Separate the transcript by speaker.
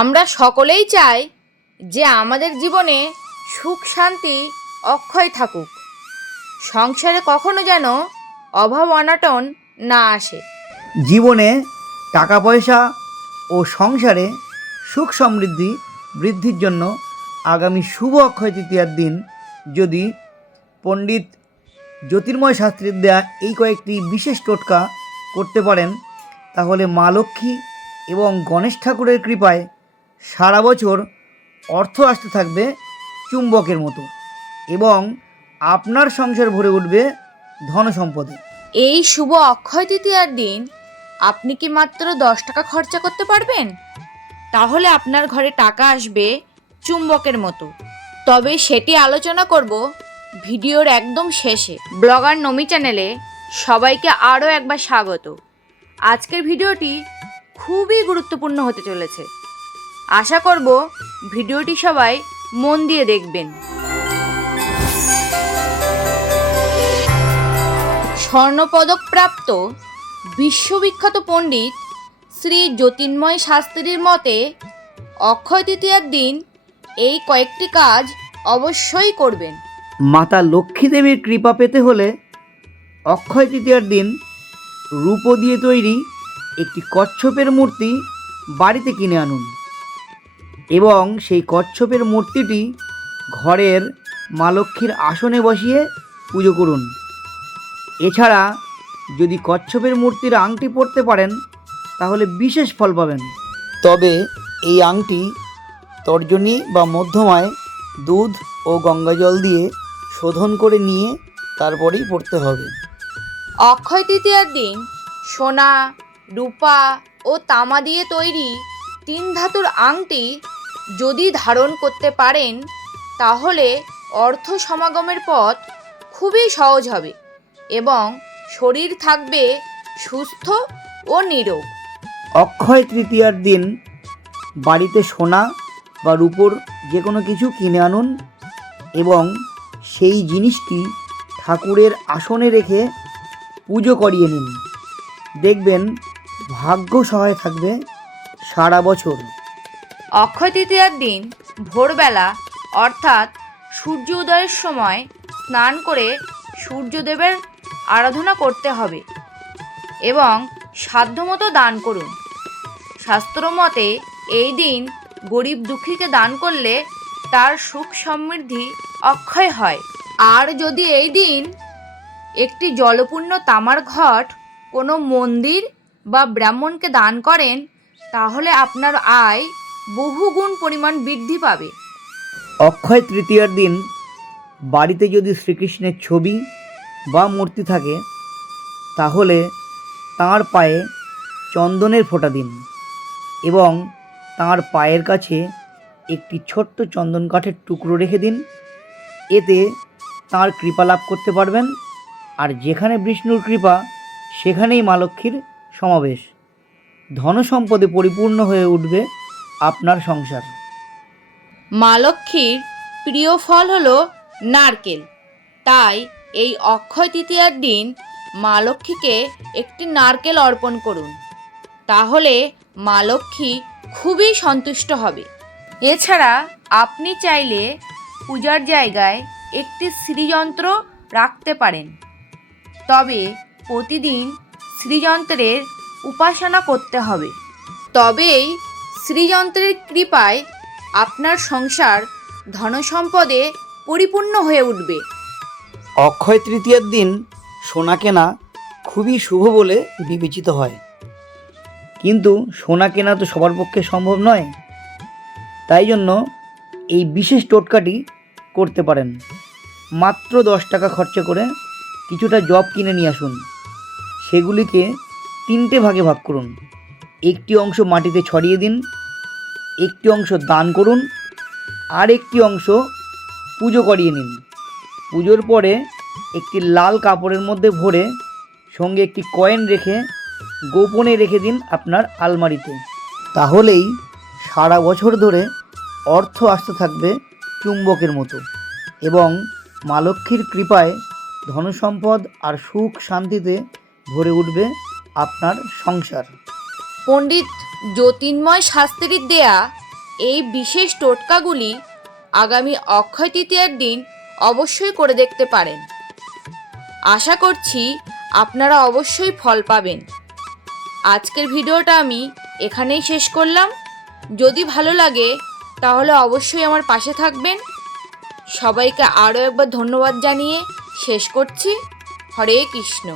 Speaker 1: আমরা সকলেই চাই যে আমাদের জীবনে সুখ, শান্তি, অক্ষয় থাকুক। সংসারে কখনো যেন অভাব, অনাটন না আসে।
Speaker 2: জীবনে টাকা পয়সা ও সংসারে সুখ সমৃদ্ধি বৃদ্ধির জন্য আগামী শুভ অক্ষয় তৃতীয়ার দিন যদি পণ্ডিত জ্যোতির্ময় শাস্ত্রীর দেয়া এই কয়েকটি বিশেষ টোটকা করতে পারেন, তাহলে মা লক্ষ্মী এবং গণেশ ঠাকুরের কৃপায় সারা বছর অর্থ আসতে থাকবে চুম্বকের মতো এবং আপনার সংসার ভরে উঠবে ধন সম্পদে
Speaker 1: এই শুভ অক্ষয় তৃতীয়ার দিন আপনি কি মাত্র দশ টাকা খরচা করতে পারবেন? তাহলে আপনার ঘরে টাকা আসবে চুম্বকের মতো। তবে সেটি আলোচনা করব ভিডিওর একদম শেষে। ব্লগার নমি চ্যানেলে সবাইকে আরও একবার স্বাগত। আজকের ভিডিওটি খুবই গুরুত্বপূর্ণ হতে চলেছে। আশা করব ভিডিওটি সবাই মন দিয়ে দেখবেন। স্বর্ণপদক প্রাপ্ত বিশ্ববিখ্যাত পণ্ডিত শ্রী জ্যোতির্ময় শাস্ত্রীর মতে, অক্ষয় তৃতীয়ার দিন এই কয়েকটি কাজ অবশ্যই করবেন।
Speaker 2: মাতা লক্ষ্মী দেবীর কৃপা পেতে হলে অক্ষয় তৃতীয়ার দিন রূপো দিয়ে তৈরি একটি কচ্ছপের মূর্তি বাড়িতে কিনে আনুন। এবং সেই কচ্ছপের মূর্তিটি ঘরের মা লক্ষ্মীর আসনে বসিয়ে পুজো করুন। এছাড়া যদি কচ্ছপের মূর্তির আংটি পরতে পারেন, তাহলে বিশেষ ফল পাবেন। তবে এই আংটি তর্জনী বা মধ্যমায় দুধ ও গঙ্গাজল দিয়ে শোধন করে নিয়ে তারপরেই পড়তে হবে।
Speaker 1: অক্ষয় তৃতীয়ার দিন সোনা, রূপা ও তামা দিয়ে তৈরি তিন ধাতুর আংটি যদি ধারণ করতে পারেন, তাহলে অর্থ সমাগমের পথ খুবই সহজ হবে এবং শরীর থাকবে সুস্থ ও নিরোগ।
Speaker 2: অক্ষয় তৃতীয়ার দিন বাড়িতে সোনা বা রূপোর যে কোনো কিছু কিনে আনুন এবং সেই জিনিসটি ঠাকুরের আসনে রেখে পুজো করিয়ে নিন। দেখবেন ভাগ্য সহায় থাকবে সারা বছর।
Speaker 1: অক্ষয় তৃতীয়ার দিন ভোরবেলা, অর্থাৎ সূর্য উদয়ের সময়, স্নান করে সূর্যদেবের আরাধনা করতে হবে এবং সাধ্যমতো দান করুন। শাস্ত্রমতে এই দিন গরিব দুঃখীকে দান করলে তার সুখ সমৃদ্ধি অক্ষয় হয়। আর যদি এই দিন একটি জলপূর্ণ তামার ঘট কোনো মন্দির বা ব্রাহ্মণকে দান করেন, তাহলে আপনার আয় বহুগুণ পরিমাণ বৃদ্ধি পাবে।
Speaker 2: অক্ষয় তৃতীয়ার দিন বাড়িতে যদি শ্রীকৃষ্ণের ছবি বা মূর্তি থাকে, তাহলে তাঁর পায়ে চন্দনের ফোঁটা দিন এবং তাঁর পায়ের কাছে একটি ছোট্ট চন্দন কাঠের টুকরো রেখে দিন। এতে তাঁর কৃপা লাভ করতে পারবেন। আর যেখানে বিষ্ণুর কৃপা, সেখানেই মা লক্ষ্মীর সমাবেশ। ধনসম্পদে পরিপূর্ণ হয়ে উঠবে আপনার সংসার।
Speaker 1: মা লক্ষ্মীর প্রিয় ফল হলো নারকেল। তাই এই অক্ষয় তৃতীয়ার দিন মা লক্ষ্মীকে একটি নারকেল অর্পণ করুন। তাহলে মা লক্ষ্মী খুবই সন্তুষ্ট হবে। এছাড়া আপনি চাইলে পূজার জায়গায় একটি শ্রীযন্ত্র রাখতে পারেন। তবে প্রতিদিন শ্রীযন্ত্রের উপাসনা করতে হবে। তবেই শ্রীযন্ত্রের কৃপায় আপনার সংসার ধনসম্পদে পরিপূর্ণ হয়ে উঠবে।
Speaker 2: অক্ষয় তৃতীয়ার দিন সোনা কেনা খুবই শুভ বলে বিবেচিত হয়। কিন্তু সোনা কেনা তো সবার পক্ষে সম্ভব নয়। তাই জন্য এই বিশেষ টোটকাটি করতে পারেন। মাত্র দশ টাকা খরচা করে কিছুটা জব কিনে নিয়ে আসুন। সেগুলিকে তিনটে ভাগে ভাগ করুন। একটি অংশ মাটিতে ছড়িয়ে দিন, একটি অংশ দান করুন, আর একটি অংশ পুজো করিয়ে নিন। পুজোর পরে একটি লাল কাপড়ের মধ্যে ভরে সঙ্গে একটি কয়েন রেখে গোপনে রেখে দিন আপনার আলমারিতে। তাহলেই সারা বছর ধরে অর্থ আসতে থাকবে চুম্বকের মতো এবং মা লক্ষ্মীর কৃপায় ধনসম্পদ আর সুখ শান্তিতে ভরে উঠবে আপনার সংসার।
Speaker 1: পণ্ডিত জ্যোতির্ময় শাস্ত্রীর দেয়া এই বিশেষ টোটকাগুলি আগামী অক্ষয় তৃতীয়ার দিন অবশ্যই করে দেখতে পারেন। আশা করছি আপনারা অবশ্যই ফল পাবেন। আজকের ভিডিওটা আমি এখানেই শেষ করলাম। যদি ভালো লাগে, তাহলে অবশ্যই আমার পাশে থাকবেন। সবাইকে আরও একবার ধন্যবাদ জানিয়ে শেষ করছি। হরে কৃষ্ণ।